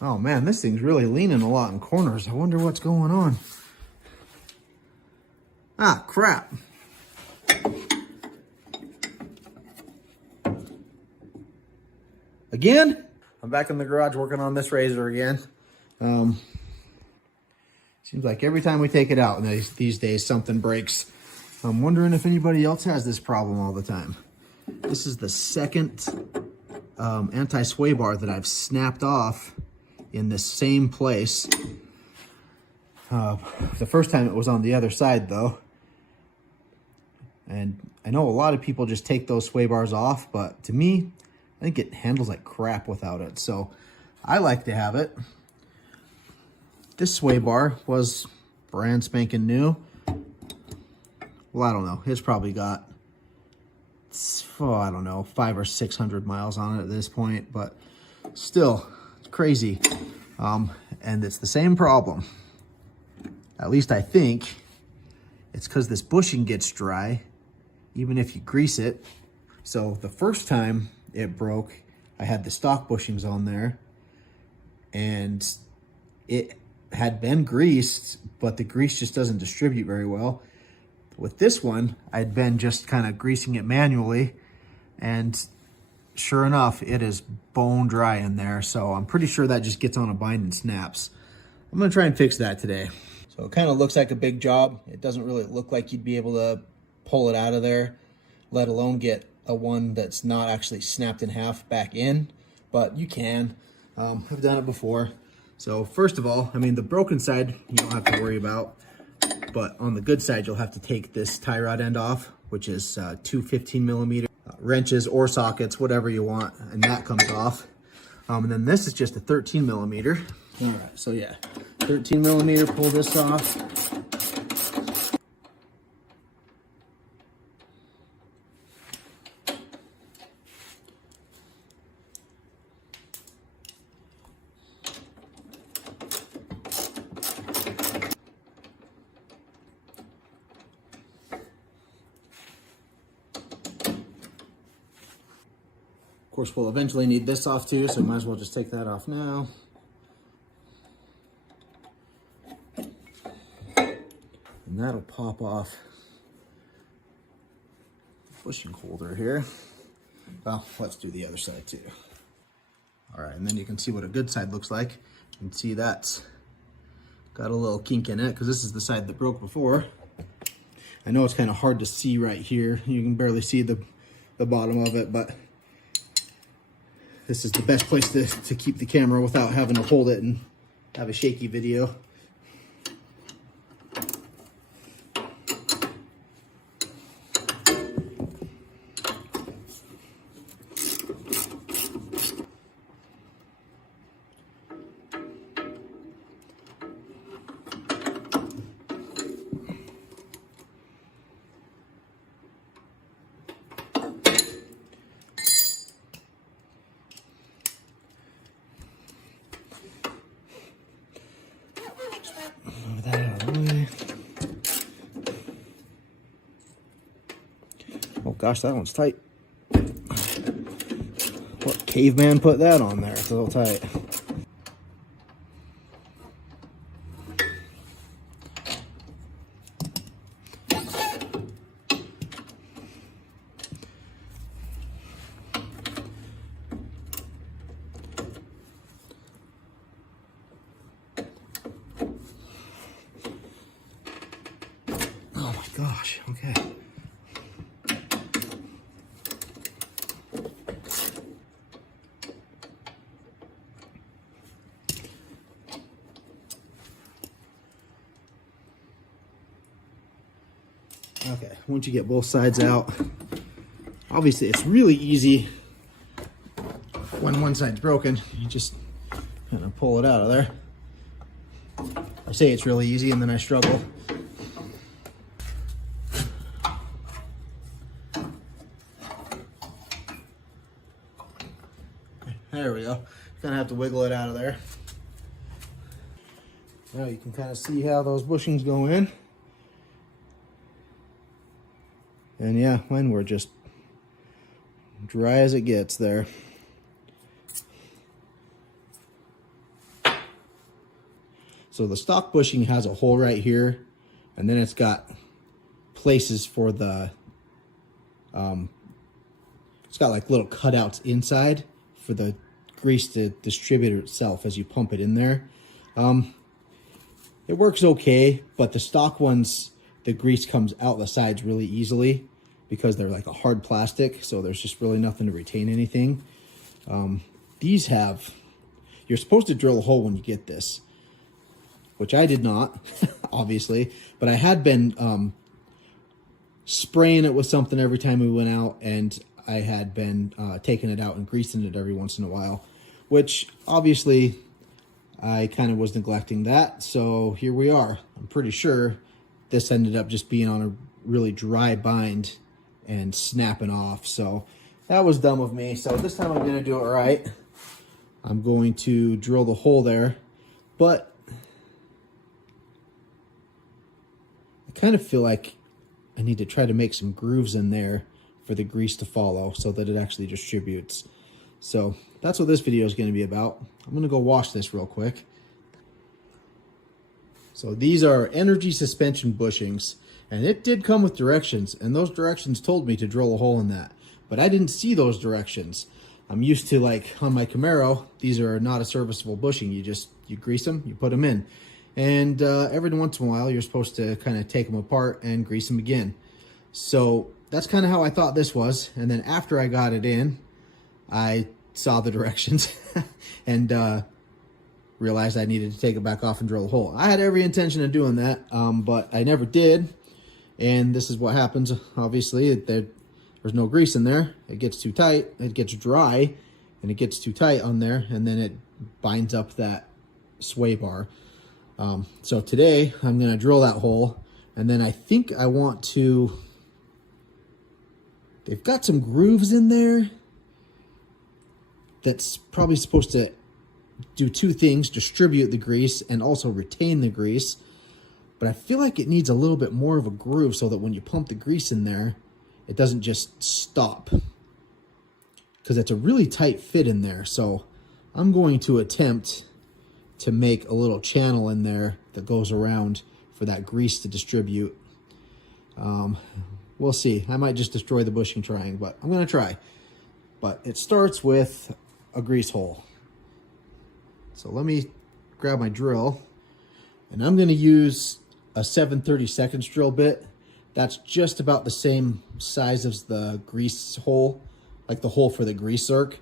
Oh man, this thing's really leaning a lot in corners. I wonder what's going on. Ah, crap. Again? I'm back in the garage working on this RZR again. Seems like every time we take it out these days, something breaks. I'm wondering if anybody else has this problem all the time. This is the second anti-sway bar that I've snapped off in the same place. The first time it was on the other side though. And I know a lot of people just take those sway bars off, but to me, I think it handles like crap without it. So I like to have it. This sway bar was brand spanking new. Well, I don't know. It's probably got, I don't know, 500 or 600 miles on it at this point, but still, it's crazy. And it's the same problem. At least I think it's because this bushing gets dry, even if you grease it. So the first time it broke, I had the stock bushings on there, and it had been greased, but the grease just doesn't distribute very well. With this one, I'd been just kind of greasing it manually, and sure enough, it is bone dry in there. So I'm pretty sure that just gets on a bind and snaps. I'm gonna try and fix that today. So it kind of looks like a big job. It doesn't really look like you'd be able to pull it out of there, let alone get a one that's not actually snapped in half back in, but you can. I've done it before. So first of all, I mean, the broken side, you don't have to worry about, but on the good side, you'll have to take this tie rod end off, which is two 15mm wrenches or sockets, whatever you want, and that comes off. And then this is just a 13mm. All right, so yeah, 13mm, pull this off. Of course, we'll eventually need this off too, so might as well just take that off now. And that'll pop off the bushing holder here. Well, let's do the other side too. All right, and then you can see what a good side looks like. You can see that's got a little kink in it because this is the side that broke before. I know it's kind of hard to see right here. You can barely see the bottom of it, but this is the best place to keep the camera without having to hold it and have a shaky video. Move that out of the way. Oh gosh, that one's tight. What caveman put that on there? It's a little tight. Oh my gosh, okay. Okay, once you get both sides out, obviously it's really easy when one side's broken. You just kind of pull it out of there. I say it's really easy and then I struggle. There we go. Gonna have to wiggle it out of there. Now you can kind of see how those bushings go in. And yeah, mine were just dry as it gets there. So the stock bushing has a hole right here, and then it's got places for the, it's got like little cutouts inside for the grease to distribute itself as you pump it in there. It works okay, but the stock ones, the grease comes out the sides really easily because they're like a hard plastic, so there's just really nothing to retain anything. These have, you're supposed to drill a hole when you get this, which I did not, obviously, but I had been spraying it with something every time we went out, and I had been taking it out and greasing it every once in a while, which obviously I kind of was neglecting that. So here we are. I'm pretty sure this ended up just being on a really dry bind and snapping off. So that was dumb of me. So this time I'm going to do it right. I'm going to drill the hole there, but I kind of feel like I need to try to make some grooves in there for the grease to follow so that it actually distributes. So that's what this video is going to be about. I'm going to go wash this real quick. So these are Energy Suspension bushings, and it did come with directions, and those directions told me to drill a hole in that, but I didn't see those directions. I'm used to, like on my Camaro, these are not a serviceable bushing. You grease them, you put them in, and every once in a while you're supposed to kind of take them apart and grease them again. So that's kind of how I thought this was, and then after I got it in, I saw the directions and realized I needed to take it back off and drill a hole. I had every intention of doing that, but I never did, and this is what happens. Obviously, there's no grease in there. It gets too tight, it gets dry, and it gets too tight on there, and then it binds up that sway bar. So today, I'm going to drill that hole, and then I think I want to, they've got some grooves in there that's probably supposed to do two things: distribute the grease and also retain the grease. But I feel like it needs a little bit more of a groove so that when you pump the grease in there, it doesn't just stop, because it's a really tight fit in there. So I'm going to attempt to make a little channel in there that goes around for that grease to distribute. We'll see. I might just destroy the bushing trying, but I'm going to try. But it starts with a grease hole. So let me grab my drill, and I'm going to use a 7/32 drill bit. That's just about the same size as the grease hole, like the hole for the grease zerk.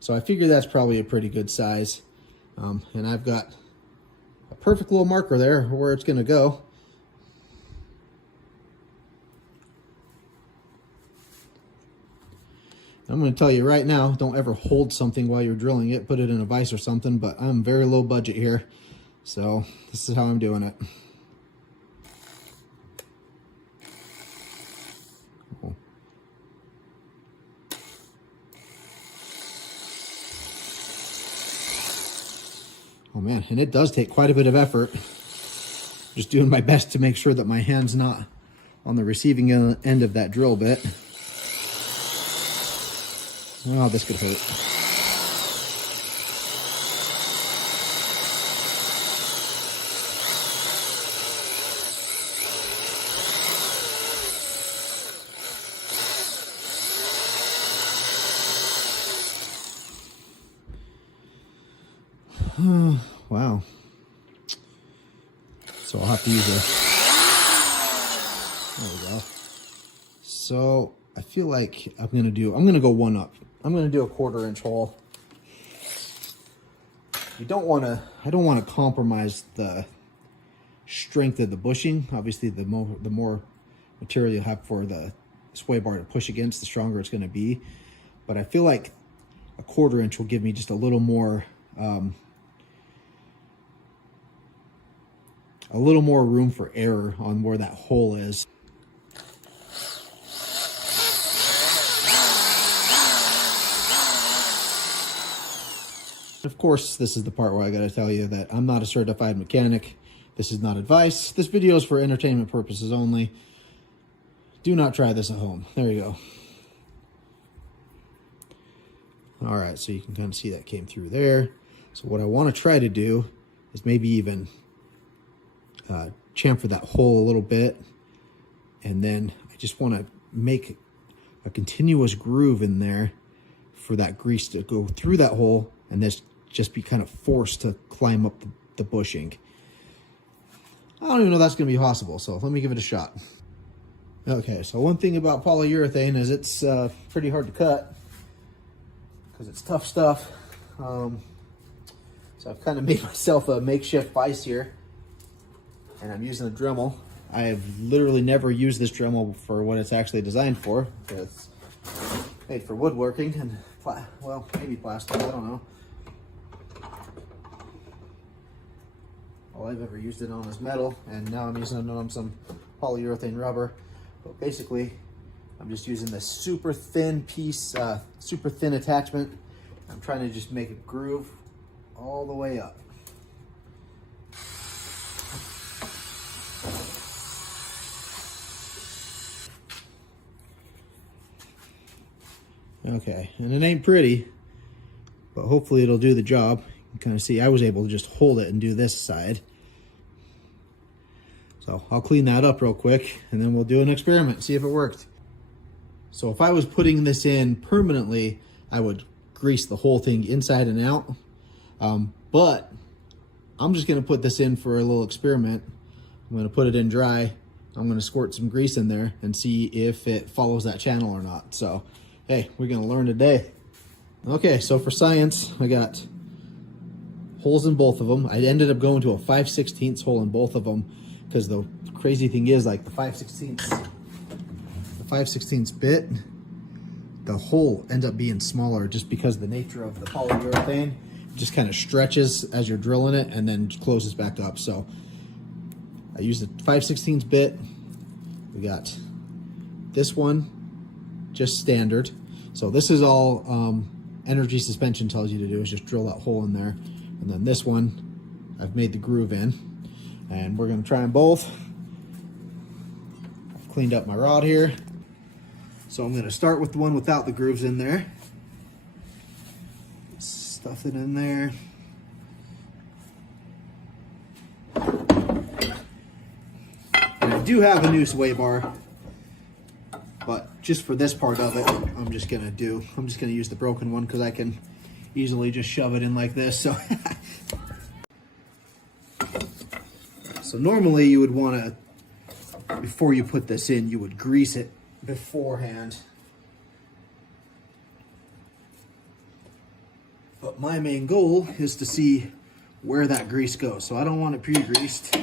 So I figure that's probably a pretty good size. And I've got a perfect little marker there where it's going to go. I'm going to tell you right now, don't ever hold something while you're drilling it. Put it in a vise or something, but I'm very low budget here. So this is how I'm doing it. Oh man, and it does take quite a bit of effort. Just doing my best to make sure that my hand's not on the receiving end of that drill bit. Oh, this could hurt. Wow. So I'll have to use there we go. So I feel like I'm going to go one up. I'm going to do a 1/4 inch hole. I don't want to compromise the strength of the bushing. Obviously, the more material you have for the sway bar to push against, the stronger it's going to be. But I feel like a 1/4 inch will give me just a little more room for error on where that hole is. Of course, this is the part where I gotta tell you that I'm not a certified mechanic. This is not advice. This video is for entertainment purposes only. Do not try this at home. There you go. All right, so you can kind of see that came through there. So what I want to try to do is maybe even chamfer that hole a little bit. And then I just want to make a continuous groove in there for that grease to go through that hole and this just be kind of forced to climb up the bushing. I don't even know if that's going to be possible, so let me give it a shot. Okay, so one thing about polyurethane is it's pretty hard to cut because it's tough stuff. So I've kind of made myself a makeshift vise here, and I'm using a Dremel. I have literally never used this Dremel for what it's actually designed for. It's made for woodworking and, well, maybe plastic, I don't know. All I've ever used it on is metal, and now I'm using it on some polyurethane rubber. But basically, I'm just using this super thin piece, super thin attachment. I'm trying to just make a groove all the way up. Okay, and it ain't pretty, but hopefully it'll do the job. You can kind of see I was able to just hold it and do this side. So I'll clean that up real quick and then we'll do an experiment, see if it worked. So if I was putting this in permanently, I would grease the whole thing inside and out. But I'm just gonna put this in for a little experiment. I'm gonna put it in dry. I'm gonna squirt some grease in there and see if it follows that channel or not. So, hey, we're gonna learn today. Okay, so for science, I got holes in both of them. I ended up going to a 5/16 hole in both of them because the crazy thing is, like the 5/16 bit, the hole ends up being smaller just because the nature of the polyurethane. It just kind of stretches as you're drilling it and then closes back up. So I used the 5/16 bit. We got this one, just standard. So this is all Energy Suspension tells you to do, is just drill that hole in there. And then this one, I've made the groove in. And we're gonna try them both. I've cleaned up my rod here. So I'm gonna start with the one without the grooves in there. Stuff it in there. And I do have a new sway bar, but just for this part of it, I'm just gonna use the broken one because I can easily just shove it in like this. So, so normally you would want to, before you put this in, you would grease it beforehand. But my main goal is to see where that grease goes. So I don't want it pre-greased.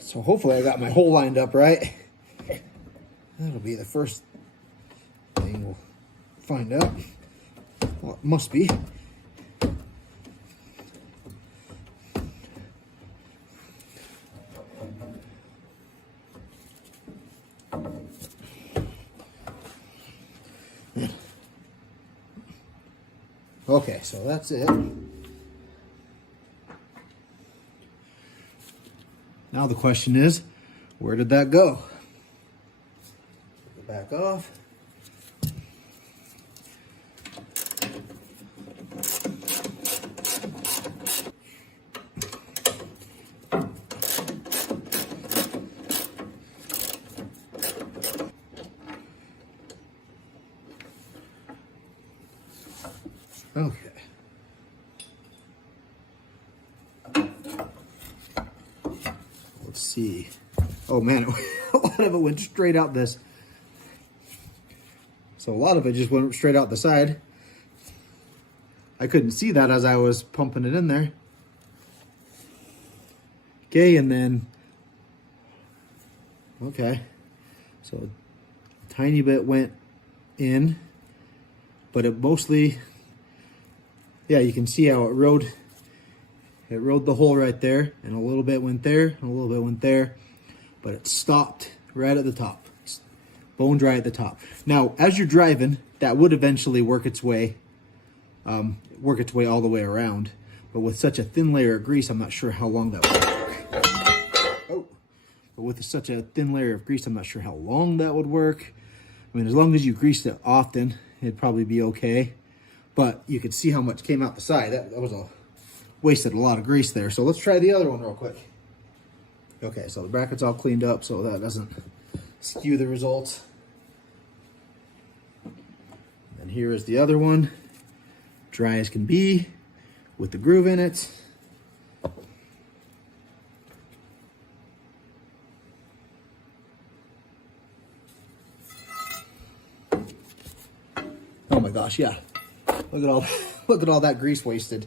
So hopefully I got my hole lined up right. That'll be the first thing we'll find out. Well, it must be. Okay, so that's it. Now the question is, where did that go? Put it back off. Okay. Let's see. Oh man, a lot of it went straight out this. So a lot of it just went straight out the side. I couldn't see that as I was pumping it in there. Okay, and then, okay. So a tiny bit went in, but it mostly, yeah, you can see how it rode the hole right there, and a little bit went there, and a little bit went there, but it stopped right at the top. bone dry at the top. Now, as you're driving, that would eventually work its way all the way around. But with such a thin layer of grease, I'm not sure how long that would work. Oh, but with such a thin layer of grease, I'm not sure how long that would work. I mean, as long as you greased it often, it'd probably be okay. But you could see how much came out the side. That was wasted a lot of grease there. So let's try the other one real quick. Okay, so the bracket's all cleaned up so that doesn't skew the results. And here is the other one, dry as can be, with the groove in it. Oh my gosh, yeah. Look at all that grease wasted.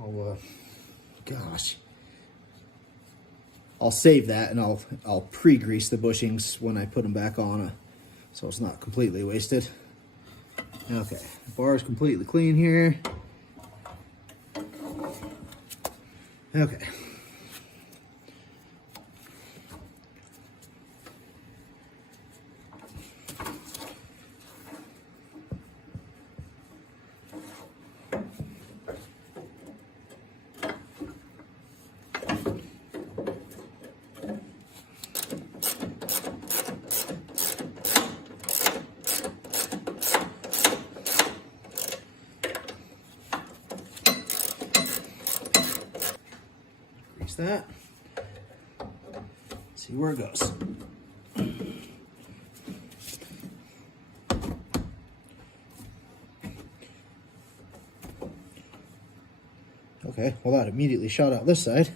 Oh gosh. I'll save that and I'll pre-grease the bushings when I put them back on, so it's not completely wasted. Okay, the bar is completely clean here. Okay. That. See where it goes. Okay, well that immediately shot out this side.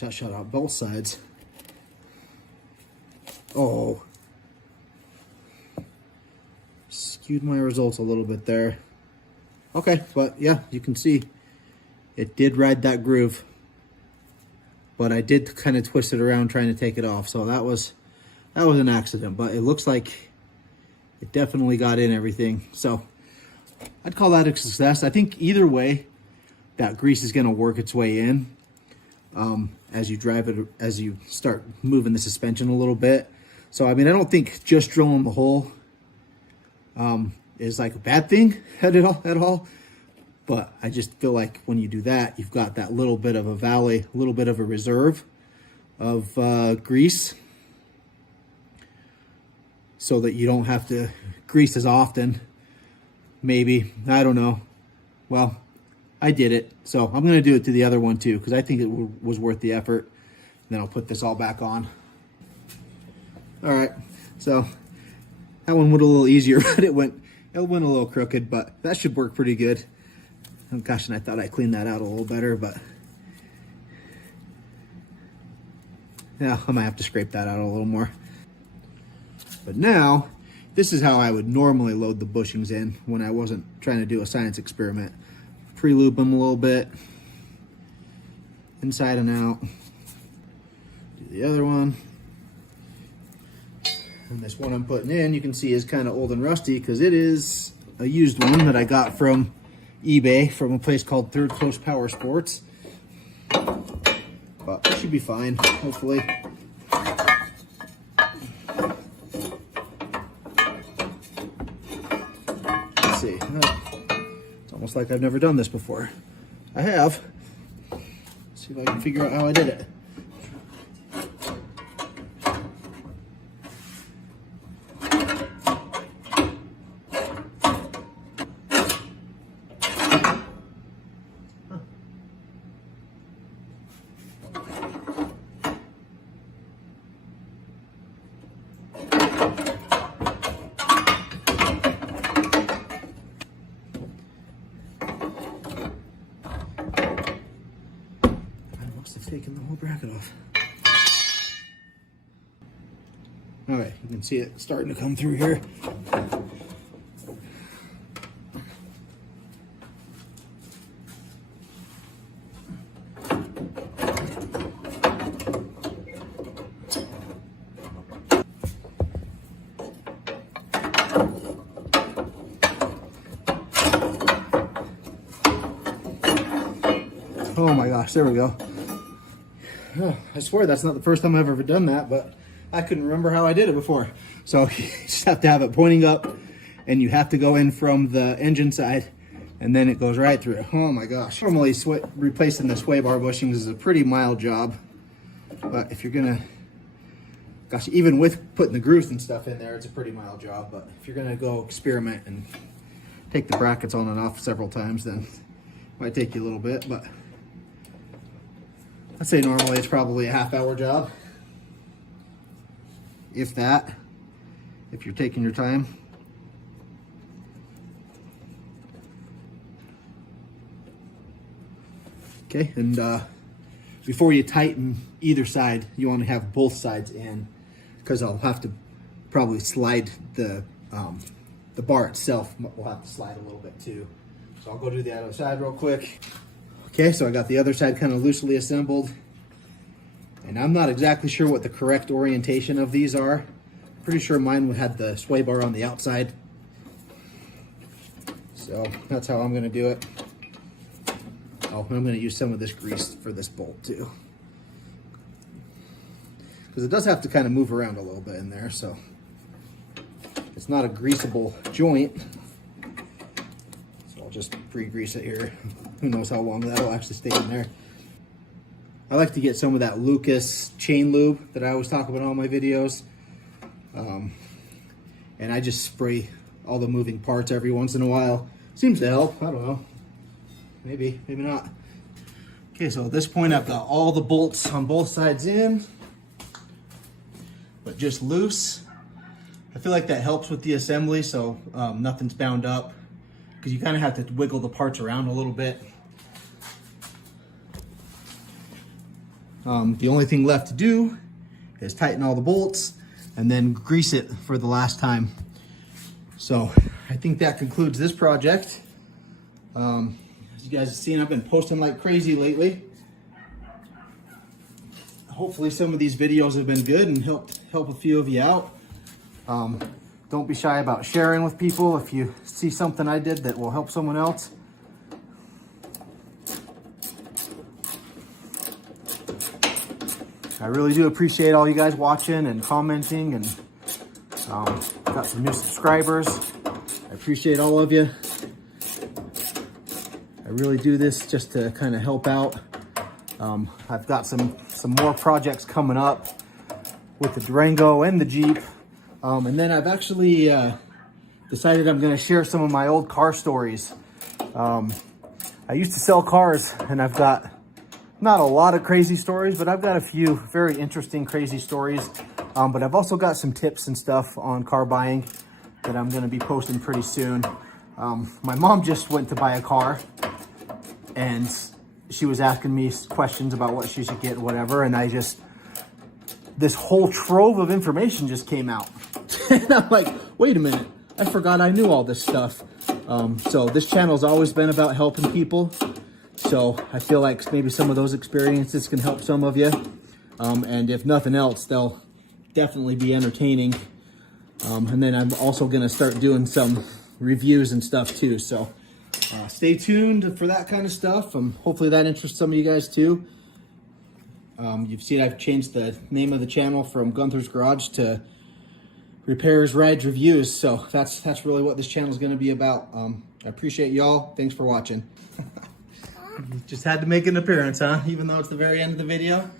That shot out both sides. Oh, skewed my results a little bit there. Okay, but yeah, you can see it did ride that groove, but I did kind of twist it around trying to take it off, so that was an accident, but it looks like it definitely got in everything, so I'd call that a success. I think either way that grease is going to work its way in as you drive it, as you start moving the suspension a little bit. So I mean, I don't think just drilling the hole is like a bad thing at all, but I just feel like when you do that, you've got that little bit of a valley, a little bit of a reserve of grease, so that you don't have to grease as often. Maybe, I don't know. Well, I did it, so I'm going to do it to the other one too, because I think it was worth the effort. And then I'll put this all back on. All right, so that one went a little easier, but it went a little crooked, but that should work pretty good. Oh gosh, and I thought I cleaned that out a little better, but yeah, I might have to scrape that out a little more. But now, this is how I would normally load the bushings in when I wasn't trying to do a science experiment. Pre-lube them a little bit, inside and out. Do the other one. And this one I'm putting in, you can see is kind of old and rusty because it is a used one that I got from eBay from a place called Third Coast Power Sports. But it should be fine, hopefully. Let's see. It's almost like I've never done this before. I have. Let's see if I can figure out how I did it. taking the whole bracket off. All right, you can see it starting to come through here. Oh my gosh, there we go. Oh, I swear that's not the first time I've ever done that, but I couldn't remember how I did it before. So you just have to have it pointing up, and you have to go in from the engine side, and then it goes right through. Oh my gosh. Normally replacing the sway bar bushings is a pretty mild job, but if you're gonna, gosh, even with putting the grooves and stuff in there, it's a pretty mild job. But if you're gonna go experiment and take the brackets on and off several times, then it might take you a little bit, but I'd say normally it's probably a half-hour job, if that, if you're taking your time. Okay, and before you tighten either side, you want to have both sides in, because I'll have to probably slide the bar itself will have to slide a little bit too. So I'll go do the other side real quick. Okay, so I got the other side kind of loosely assembled, and I'm not exactly sure what the correct orientation of these are. Pretty sure mine had the sway bar on the outside. So that's how I'm gonna do it. Oh, I'm gonna use some of this grease for this bolt too, because it does have to kind of move around a little bit in there, so it's not a greasable joint. So I'll just pre-grease it here. Who knows how long that'll actually stay in there. I like to get some of that Lucas chain lube that I always talk about in all my videos. And I just spray all the moving parts every once in a while. Seems to help, I don't know. Maybe, maybe not. Okay, so at this point I've got all the bolts on both sides in, but just loose. I feel like that helps with the assembly, so nothing's bound up, because you kind of have to wiggle the parts around a little bit. The only thing left to do is tighten all the bolts and then grease it for the last time. So I think that concludes this project. As you guys have seen, I've been posting like crazy lately. Hopefully some of these videos have been good and help a few of you out. Don't be shy about sharing with people if you see something I did that will help someone else. I really do appreciate all you guys watching and commenting, and got some new subscribers. I appreciate all of you. I really do this just to kind of help out. I've got some more projects coming up with the Durango and the Jeep. And then I've actually decided I'm going to share some of my old car stories. I used to sell cars, and I've got not a lot of crazy stories, but I've got a few very interesting crazy stories. But I've also got some tips and stuff on car buying that I'm going to be posting pretty soon. My mom just went to buy a car, and she was asking me questions about what she should get, whatever, and this whole trove of information just came out. And I'm like, wait a minute, I forgot I knew all this stuff. So this channel's always been about helping people. So I feel like maybe some of those experiences can help some of you. And if nothing else, they'll definitely be entertaining. And then I'm also gonna start doing some reviews and stuff too. So stay tuned for that kind of stuff. Hopefully that interests some of you guys too. You've seen I've changed the name of the channel from Gunther's Garage to Repairs, Rides, Reviews. So that's really what this channel is going to be about. I appreciate y'all. Thanks for watching. Just had to make an appearance, huh? Even though it's the very end of the video.